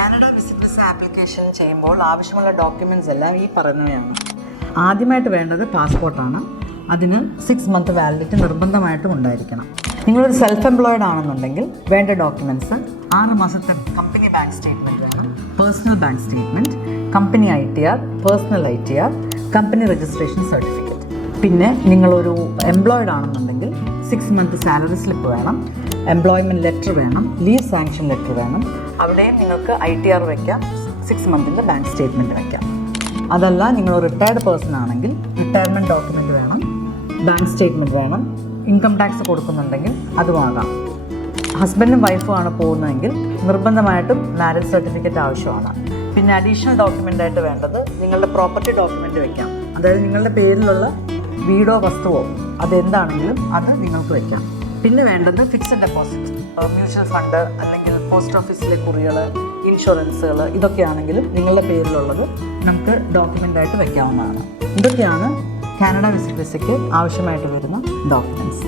Canada visit visa application ചെയ്യുമ്പോൾ ആവശ്യമുള്ള documents എല്ലാം ഈ പറയുന്നവയാണ്. ആദ്യമായിട്ട് വേണ്ടത് പാസ്പോർട്ടാണ്. അതിന് 6 മന്ത് വാലിഡിറ്റി നിർബന്ധമായിട്ടും ഉണ്ടായിരിക്കണം. നിങ്ങളൊരു സെൽഫ് എംപ്ലോയിഡ് ആണെന്നുണ്ടെങ്കിൽ വേണ്ട ഡോക്യുമെൻറ്റ്സ് 6 മാസത്തെ കമ്പനി ബാങ്ക് സ്റ്റേറ്റ്മെൻറ്റ് വേണം, personal bank statement, company ITR, personal ITR, company registration certificate. പിന്നെ നിങ്ങളൊരു എംപ്ലോയിഡ് ആണെന്നുണ്ടെങ്കിൽ 6 മന്ത് സാലറി സ്ലിപ്പ് വേണം, എംപ്ലോയ്മെൻറ്റ് ലെറ്റർ വേണം, ലീവ് സാങ്ഷൻ ലെറ്റർ വേണം. അവിടെയും നിങ്ങൾക്ക് ITR വയ്ക്കാം, 6 മന്തിൻ്റെ ബാങ്ക് സ്റ്റേറ്റ്മെൻറ്റ് വയ്ക്കാം. അതല്ല നിങ്ങൾ റിട്ടയർഡ് പേഴ്സൺ ആണെങ്കിൽ റിട്ടയർമെൻറ്റ് ഡോക്യുമെൻറ്റ് വേണം, ബാങ്ക് സ്റ്റേറ്റ്മെൻറ്റ് വേണം, ഇൻകം ടാക്സ് കൊടുക്കുന്നുണ്ടെങ്കിൽ അതുമാകാം. ഹസ്ബൻഡും വൈഫും ആണ് പോകുന്നതെങ്കിൽ നിർബന്ധമായിട്ടും മാരേജ് സർട്ടിഫിക്കറ്റ് ആവശ്യമാണ്. പിന്നെ അഡീഷണൽ ഡോക്യുമെൻ്റ് ആയിട്ട് വേണ്ടത് നിങ്ങളുടെ പ്രോപ്പർട്ടി ഡോക്യുമെൻ്റ് വയ്ക്കാം. അതായത് നിങ്ങളുടെ പേരിലുള്ള വീടോ വസ്തുവോ അതെന്താണെങ്കിലും അത് നിങ്ങൾക്ക് വയ്ക്കാം. പിന്നെ വേണ്ടത് ഫിക്സഡ് ഡെപ്പോസിറ്റ്, മ്യൂച്വൽ ഫണ്ട് അല്ലെങ്കിൽ പോസ്റ്റ് ഓഫീസിലെ കുറികൾ, ഇൻഷുറൻസുകൾ, ഇതൊക്കെയാണെങ്കിലും നിങ്ങളുടെ പേരിലുള്ളത് നമുക്ക് ഡോക്യുമെൻ്റായിട്ട് വയ്ക്കാവുന്നതാണ്. ഇതൊക്കെയാണ് കാനഡ വിസിറ്റ് വിസയ്ക്ക് ആവശ്യമായിട്ട് വരുന്ന ഡോക്യുമെൻറ്റ്സ്.